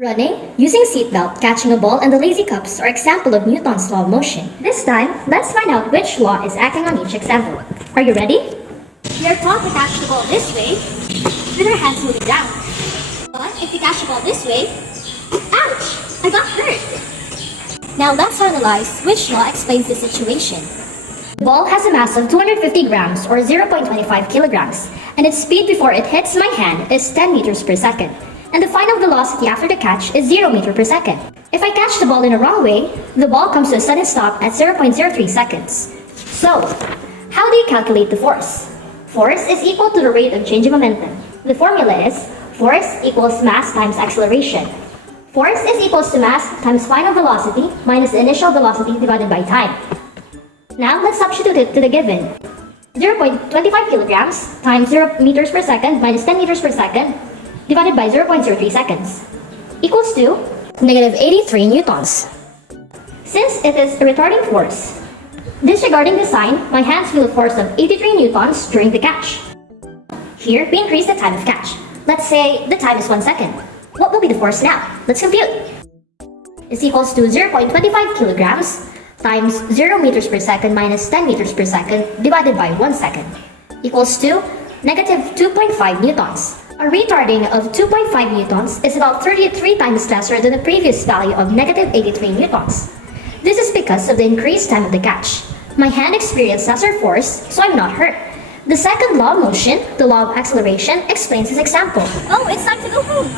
Running, using seatbelt, catching a ball, and the lazy cups are example of Newton's law of motion. This time, let's find out which law is acting on each example. Are you ready? We are taught to catch the ball this way, with our hands moving down. But if you catch the ball this way, ouch! I got hurt! Now let's analyze which law explains this situation. The ball has a mass of 250 grams or 0.25 kilograms, and its speed before it hits my hand is 10 meters per second. And the final velocity after the catch is 0 meter per second. If I catch the ball in a wrong way, the ball comes to a sudden stop at 0.03 seconds. So, how do you calculate the force? Force is equal to the rate of change of momentum. The formula is force equals mass times acceleration. Force is equals to mass times final velocity minus the initial velocity divided by time. Now, let's substitute it to the given. 0.25 kilograms times 0 meters per second minus 10 meters per second divided by 0.03 seconds equals to negative 83 newtons. Since it is a retarding force, disregarding the sign, my hands feel a force of 83 newtons during the catch. Here, we increase the time of catch. Let's say the time is 1 second. What will be the force now? Let's compute. Is equals to 0.25 kilograms times 0 meters per second minus 10 meters per second divided by 1 second equals to negative 2.5 newtons. A retarding of 2.5 newtons is about 33 times lesser than the previous value of negative 83 newtons. This is because of the increased time of the catch. My hand experienced lesser force, so I'm not hurt. The second law of motion, the law of acceleration, explains this example. Oh, it's time to go home!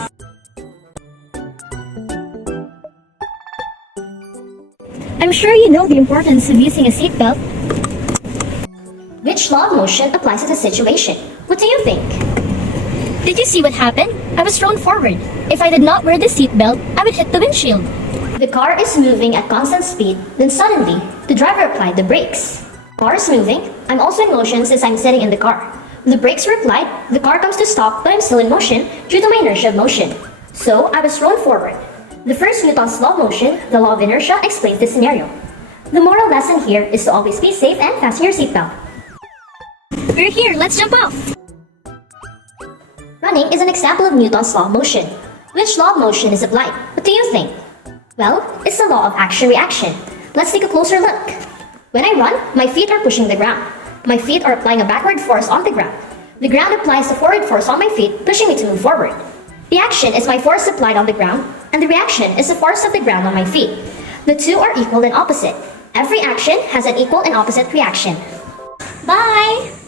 I'm sure you know the importance of using a seatbelt. Which law of motion applies to the situation? What do you think? Did you see what happened? I was thrown forward. If I did not wear the seatbelt, I would hit the windshield. The car is moving at constant speed, then suddenly, the driver applied the brakes. The car is moving. I'm also in motion since I'm sitting in the car. When the brakes were applied, the car comes to stop, but I'm still in motion due to my inertia of motion. So, I was thrown forward. The first Newton's law of motion, the law of inertia, explains this scenario. The moral lesson here is to always be safe and fasten your seatbelt. We're here, let's jump off! Running is an example of Newton's law of motion. Which law of motion is applied? What do you think? Well, it's the law of action-reaction. Let's take a closer look. When I run, my feet are pushing the ground. My feet are applying a backward force on the ground. The ground applies a forward force on my feet, pushing me to move forward. The action is my force applied on the ground, and the reaction is the force of the ground on my feet. The two are equal and opposite. Every action has an equal and opposite reaction. Bye!